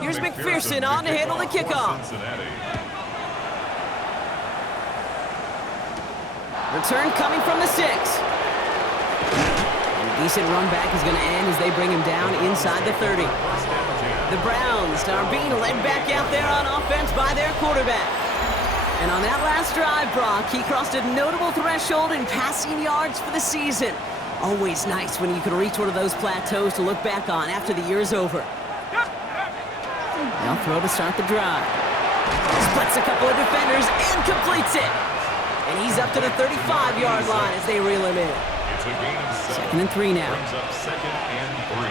Here's McPherson on to handle the kickoff. Return coming from the 6. A decent run back is going to end as they bring him down inside the 30. The Browns are being led back out there on offense by their quarterback. And on that last drive, Brock, he crossed a notable threshold in passing yards for the season. Always nice when you can reach one of those plateaus to look back on after the year's over. They'll throw to start the drive. Splits a couple of defenders and completes it. And he's up to the 35-yard line as they reel him in. It's a gain of 7. 2nd and 3 now. Brings up 2nd and 3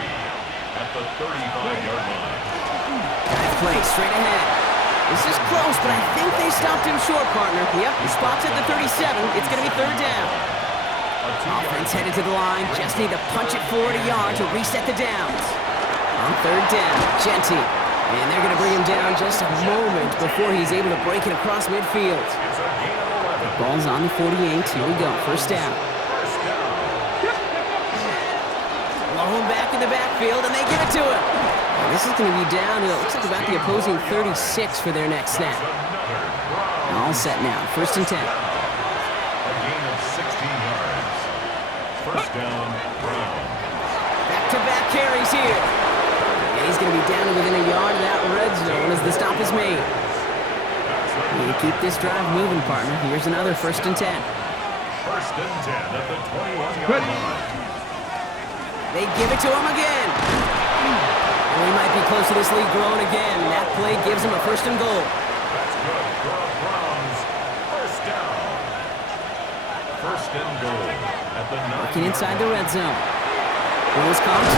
at the 35-yard line. Dive play straight ahead. This is close, but I think they stopped him short, partner. Yep, he spots at the 37. It's going to be 3rd down. Offense headed to the line. Just need to punch it forward a yard to reset the downs. On 3rd down, Genty. And they're going to bring him down just a moment before he's able to break it across midfield. Ball's on the 48. Here we go. 1st down. Lone back in the backfield, and they give it to him. And this is going to be down to, it looks like about the opposing 36 for their next snap. All set now. 1st and 10. A gain of 16 yards. 1st down, Brown. Back-to-back carries here. And he's going to be down to within a yard of that red zone as the stop is made. You keep this drive moving, partner. Here's another 1st and 10. 1st and 10 at the 21-yard line. They give it to him again. And we might be close to this lead growing again. That play gives him a 1st and goal. That's good for the Browns. 1st down. 1st and goal at the 9. Working inside the red zone. Willis comes.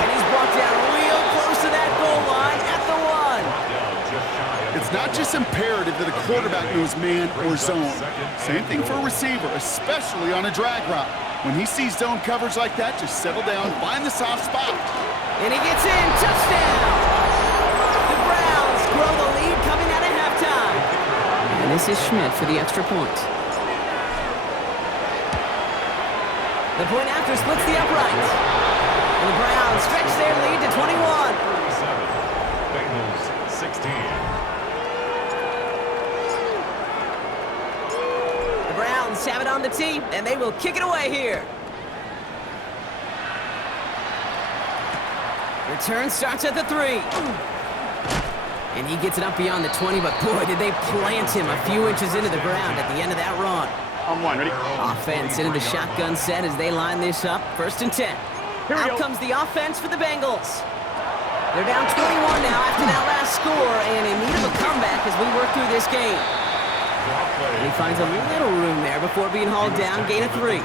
And he's brought down real close to that goal line at the 1. It's not just imperative that a quarterback knows man or zone. Same thing for a receiver, especially on a drag route. When he sees zone coverage like that, just settle down, find the soft spot. And he gets in. Touchdown! The Browns grow the lead coming out of halftime. And this is Schmidt for the extra point. The point after splits the uprights. And the Browns stretch their lead to 21. 37. Bengals 16. Browns have it on the tee, and they will kick it away here. Return starts at the 3. And he gets it up beyond the 20, but boy, did they plant him a few inches into the ground at the end of that run. On 1, ready? Offense into the shotgun set as they line this up. 1st and 10. Out comes the offense for the Bengals. They're down 21 now after that last score, and in need of a comeback as we work through this game. And he finds a little room there before being hauled down, gain of 3.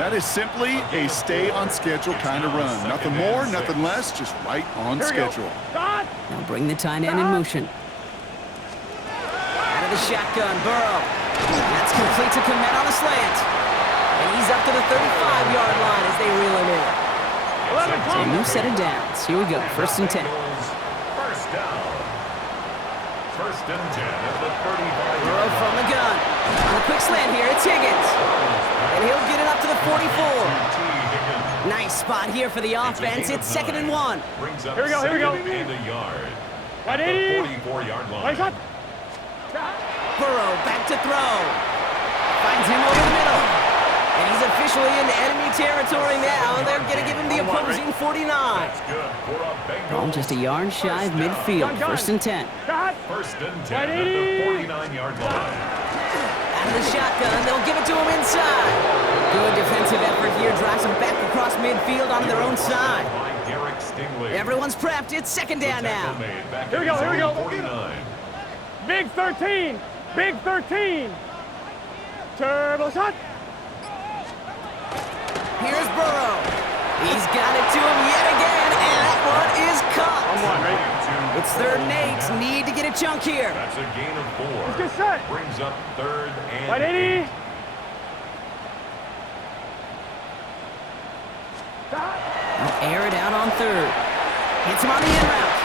That is simply a stay-on-schedule kind of run. Nothing more, nothing less, just right on schedule. Now bring the tight end in motion. Out of the shotgun, Burrow. That's complete to Komet on a slant. And he's up to the 35-yard line as they reel him in. So a new set of downs. Here we go, 1st and 10. 1st down. 1st and 10 at the 35. Burrow from the gun. On a quick slant here, it's Higgins. And he'll get it up to the 44. Nice spot here for the offense. It's 2nd and 1. Here we go, here we go. And a yard. At the 44-yard line. Burrow back to throw. Finds him over the middle. And he's officially into enemy territory now. They're going to give him the opposing 49. That's good for a Bengals. Ball just a yard shy of midfield. 1st and 10. 1st and 10 at the 49-yard line. Out of the shotgun, they'll give it to him inside. Good defensive effort here. Drives them back across midfield onto their own side. Everyone's prepped. It's 2nd down now. Here we go, here we go. Big 13. Big 13. Turbo shot. Here's Burrow. He's got it to him yet again, and that one is caught. It's 3rd and 8. Need to get a chunk here. That's a gain of 4. Let's get set. Brings up 3rd and 180. 8. They'll air it out on 3rd. Hits him on the in route.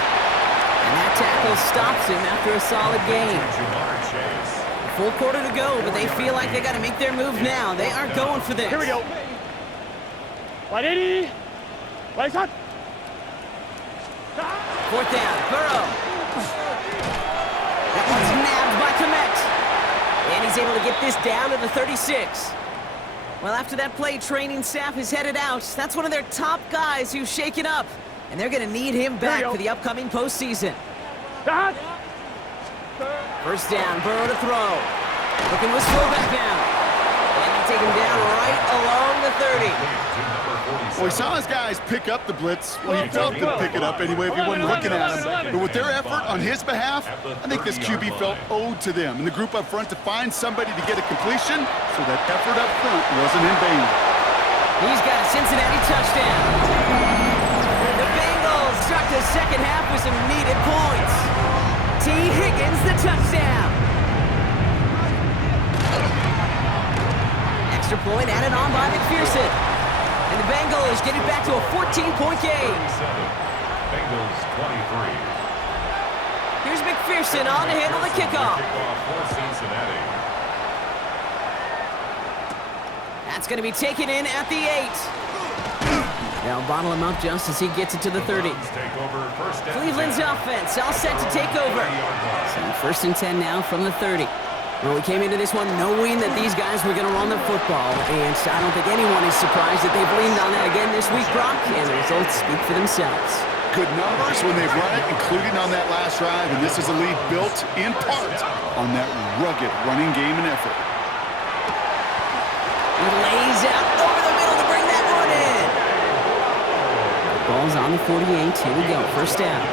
And that tackle stops him after a solid gain. Full quarter to go, but they feel like they got to make their move now. They aren't going for this. Here we go. 180. Right shot. Fourth down, Burrow. That one's nabbed by Komet. And he's able to get this down to the 36. Well, after that play, training staff is headed out. That's one of their top guys who's shaken up. And they're going to need him back for the upcoming postseason. First down, Burrow to throw. Looking to slow back down. And they take him down right along the 30. Well, he saw his guys pick up the blitz. Well, he felt them pick it up anyway if he wasn't looking at him. But with their effort on his behalf, I think this QB felt owed to them and the group up front to find somebody to get a completion so that effort up front wasn't in vain. He's got a Cincinnati touchdown. The Bengals start the second half with some needed points. T. Higgins, the touchdown. Extra point added on by McPherson. And the Bengals get it back to a 14-point game. Bengals 23. Here's McPherson on to handle the kickoff. For Cincinnati. That's going to be taken in at the 8. They'll bottle him up just as he gets it to the 30. Cleveland's offense all set to take over. So first and 10 now from the 30. Well, we came into this one knowing that these guys were going to run the football, and I don't think anyone is surprised that they've leaned on that again this week, Brock, and the results speak for themselves. Good numbers when they've run it, including on that last drive, and this is a lead built in part on that rugged running game and effort. He lays out over the middle to bring that one in. Ball's on the 48. Here we go. First down.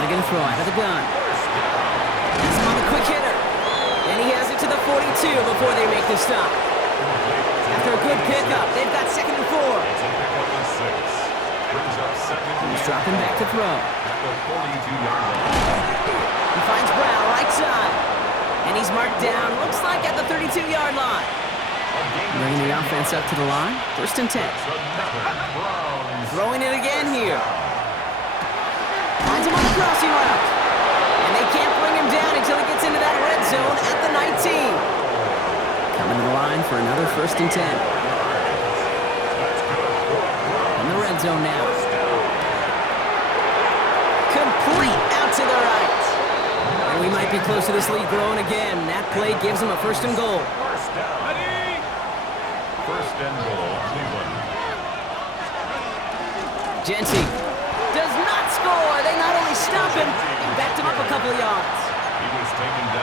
They're going to throw out of the gun. He's on the quick hitter. And he has it to the 42 before they make the stop. After a good pickup, they've got 2nd and 4. He's dropping back to throw. He finds Brown right side. And he's marked down, looks like at the 32-yard line. Bringing the offense up to the line. First and 10. Throwing it again here. Finds him on the crossing route. And they can't bring him down until he gets into that red zone at the 19. Coming to the line for another first and 10. In the red zone now. Complete out to the right. And we might be close to this lead growing again. That play gives him a first and goal. First and goal, Cleveland. Jency does not score. They not only stop him, they backed him up a couple of yards.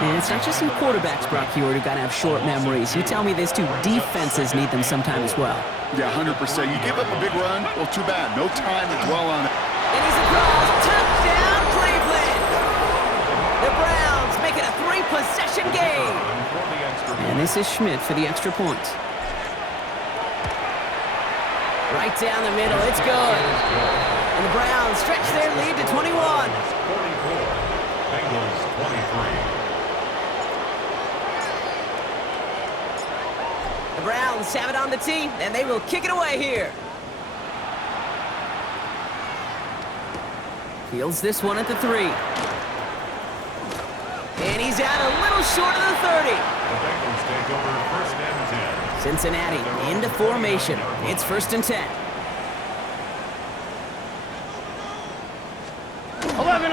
And it's not just some quarterbacks, Brock Hewitt, who got to have short memories. You tell me these two defenses need them sometime as well. Yeah, 100%. You give up a big run, well, too bad. No time to dwell on it. And he's across. Touchdown, Cleveland! The Browns make it a 3-possession game. And this is Schmidt for the extra point. Right down the middle, it's good. And the Browns stretch their lead to 21. 44. Bengals 23. The Browns have it on the tee, and they will kick it away here. Fields this one at the 3. And he's out a little short of the 30. The Bengals take over first and 10. Cincinnati into formation. It's first and 10. 11.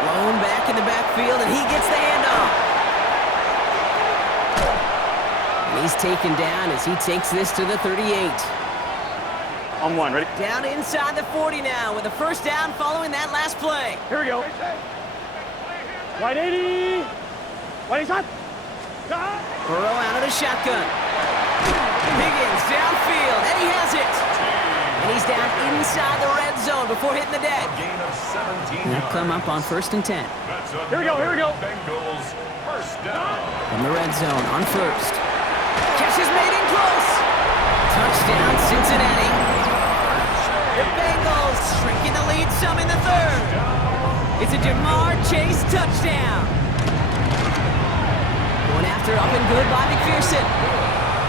Blown back in the backfield, and he gets the handoff. And he's taken down as he takes this to the 38. On one, ready? Down inside the 40 now with a first down following that last play. Here we go. Wide 80. Wide shot. Burrow out of the shotgun. Higgins downfield, and he has it. And he's down inside the red zone before hitting the deck. Gain of 17 They'll yards. come up on first and 10. Here we go. Bengals first down. From the red zone on first. Catch is made in close. Touchdown, Cincinnati. The Bengals shrinking the lead some in the third. It's a Jamar Chase touchdown. Going after up and good by McPherson.